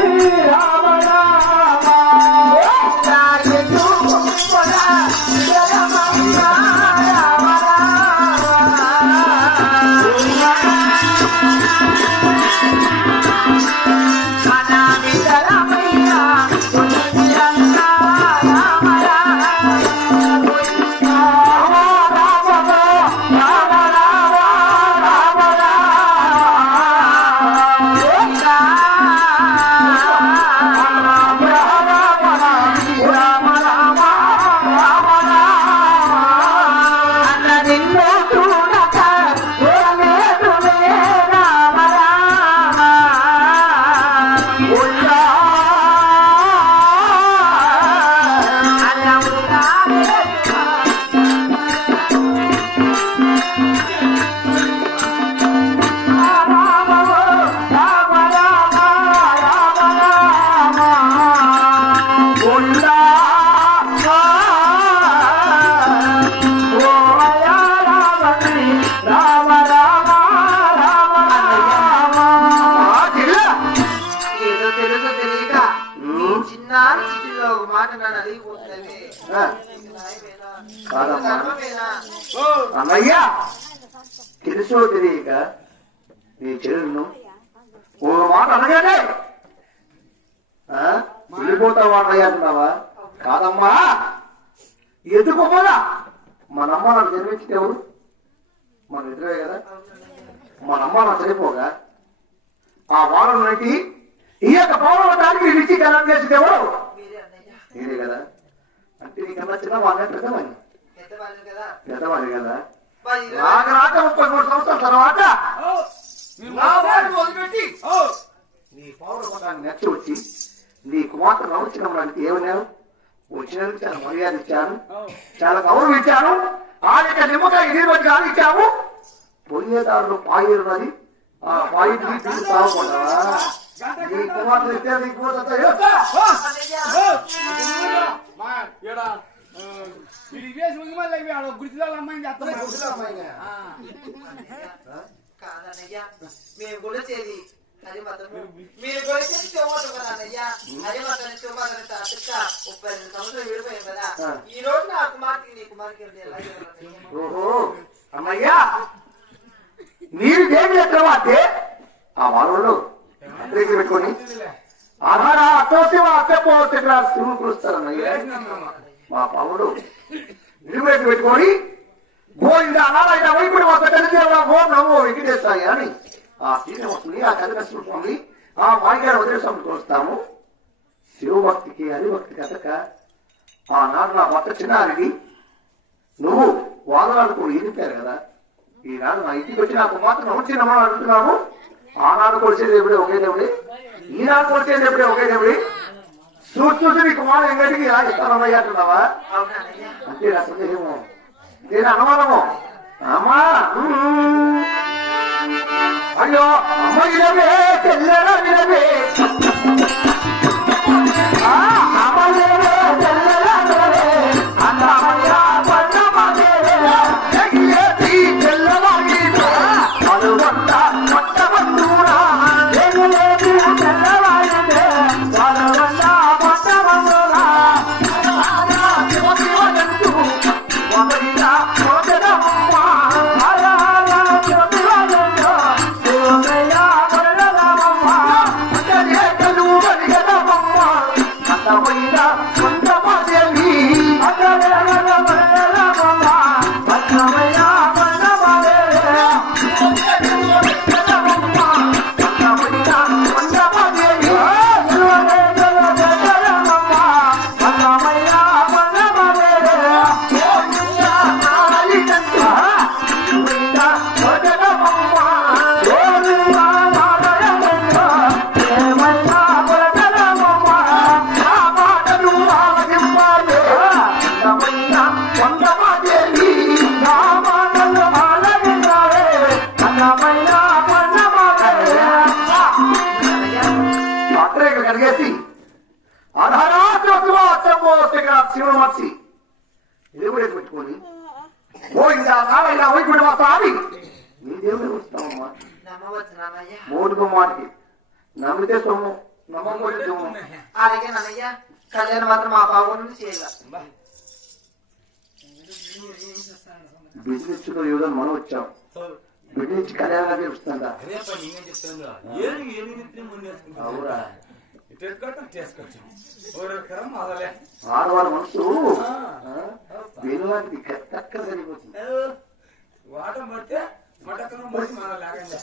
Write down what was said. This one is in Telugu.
Oh. మాట నన్ను అడిగిపోతుందంటే అమ్మయ్యా తెలుసో తెలియక నీ చెల్లెలను. ఓ మాట అనగానే వెళ్ళిపోతావా అన్నయ్య అంటున్నావా? కాదమ్మా. ఎదుకోపోదా మన అమ్మ నాకు జన్మించేవాడు మన ఎదురే కదా. మన అమ్మ నాకు చనిపోగా. ఆ వారం నాటి ఈ యొక్క పౌరవటానికి నేను ఇచ్చి కలం చేసింది ఎవరు? మీరే అన్నయ్య నేనే కదా. అంటే నీకన్నా చిన్న వాళ్ళ పెద్దవాడిని పెద్దవాడిని కదా. రాక రాక ముప్పై మూడు సంవత్సరాల తర్వాత మీరు నా వాడిని వదిలిపెట్టి నీ పౌరవటాన్ని నచ్చి వచ్చి నీ కుమార్తె నవ్వుచ్చినమ్మడానికి ఏమన్నావు వచ్చినందుకు చాలా మర్యాద ఇచ్చాను. చాలా గౌరవం ఇచ్చాను. ఆ యొక్క నిమ్మకాయ నీరు వచ్చి ఇచ్చాము. పొయ్యేదారులు పాయిరున్నది ఆ పాయి తీసి తాగకుండా నీ కుమార్తె ఇస్తే నీ కుమార్తె అన్నయ్య మా ఈడ ఆ, ఇది వేసి ముందు మళ్ళీ ఇవి ఆడ గుడిసెల అమ్మాయిని చేస్తాం ఆ. కాదన్నయ్య మేము కూడా చేది అది మాత్రము మీరు కూడా చేసి చూడటం కదా అన్నయ్య. అదే మాత్రం చూడాలని తాతక్క ముప్పై రెండు సంవత్సరాలు విడిపోయాం కదా. ఈ రోజు నా కుమార్తెకి నీ ఇవ్వాలన్నయ్య? ఓహో అమ్మయ్యా మీరు దేవి తర్వాత ఆ వారంలో అందరికీ పెట్టుకొని ఆధార అత్తోసి అత్తపోతే శివుని కురుస్తారన్న మా పాముడు నిలువేసి పెట్టుకొని గోవింద నారాయణ వైపుడు ఒక కలిదేవ ఓం నమో వెంకటేశాయ అని ఆ శ్రీనివాసుని ఆ కనకశ్వర స్వామి ఆ వాయిగారు వదిలేసాము చూస్తాము శివభక్తికి హరిభక్తి కథక ఆనాడు నా భర్త చిన్నారిని నువ్వు వాదనాలకు ఎదిపారు కదా? ఈనాడు నా ఇంటికి వచ్చి నాకు మాత్రం చిన్నమని అడుగుతున్నాము ఆనాడు కొలిచేది ఎప్పుడే ఒకే దేవుడి. ఈనాడు కొలిచేది ఎప్పుడే ఒకే దేవుడి. చూసి చూసి నీకు మాట ఎంగడికి రాజస్థానమయ్యా అంటున్నావా అంతే నా సందేహము నేను అనుమానము. అమ్మా అయ్యో అమ్మ వినవే తెల్లరా వినవే. కడిగేసి శివుడు మర్చి ఇది కూడా పెట్టుకొని వైకుంఠ మా స్వామి నీ వస్తామమ్మా మాటకి నమ్మితే సొమ్ము నమ్మకపోతే సొమ్ము అలాగే నాన్నయ్య కళ్యాణం మాత్రం మా బాబు చేయాలి బిజినెస్లో ఏదో మనం వచ్చాం. బిజినెస్ కళ్యాణం చేస్తుందా అదే పని నేనే చెప్తాను ఏది ఏది నిత్యం ముందేసుకుంటా అవురా. ఆడవాళ్ళ మనసు వెనులాంటి కక్కర సరిపోతుంది వాటం పడితే మటకరం పడి మనం లేకుండా